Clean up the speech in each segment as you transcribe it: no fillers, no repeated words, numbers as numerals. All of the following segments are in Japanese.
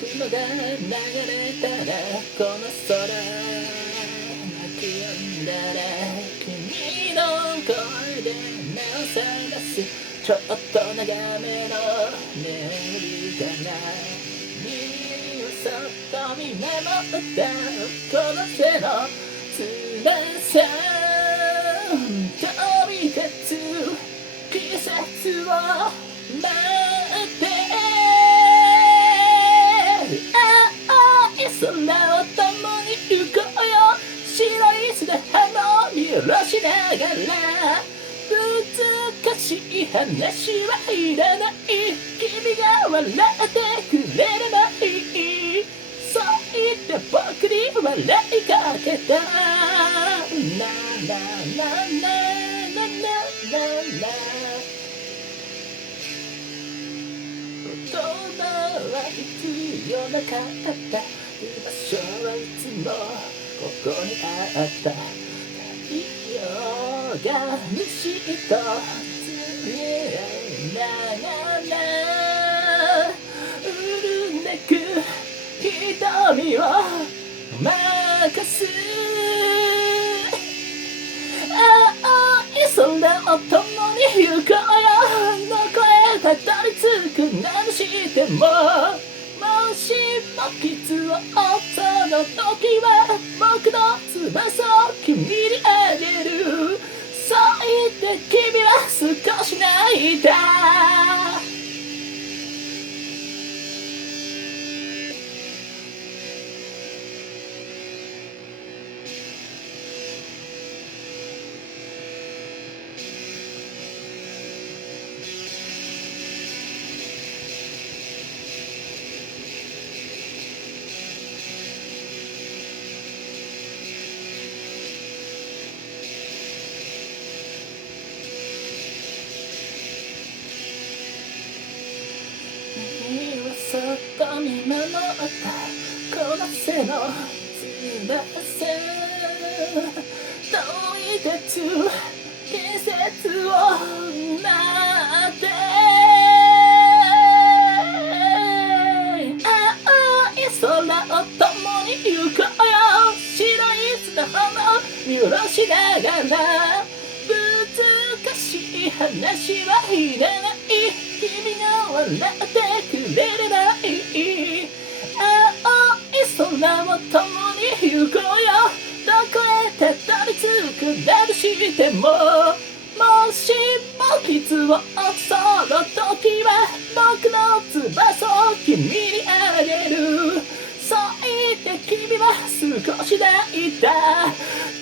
雲が流れたらこの空泣き止んだら君の声で目を覚ますちょっと長めの眠りから耳をそっと見守ったこの手の翼飛び立つ季節を待って青い空を共に行こうよ白い砂浜を見下ろしながら難しい話はいらない君が笑ってくれればいいそう言って僕に笑いかけたななななななな言葉は必要なかった居場所はいつもここにあった太陽が西とつえながらうるめく瞳を任す青い空を共に行こうよどこへたどり着くなどしてももしも傷を負ったの時は僕の翼を君にあげるそう言って君は少し泣いたそっと見守ったこの背の翼遠い立つ季節を待って青い空を共に行こうよ白い砂浜を見下ろしながら難しい話はいらない君が笑ってくれればいい青い空を共に行こうよどこへたどり着くなどしてももしも傷を負つその時は僕の翼を君にあげるそう言って君は少し泣いたこ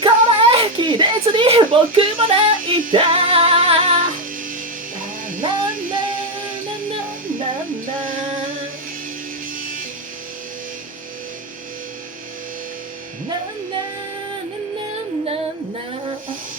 らえきれずに僕も泣いたななななななな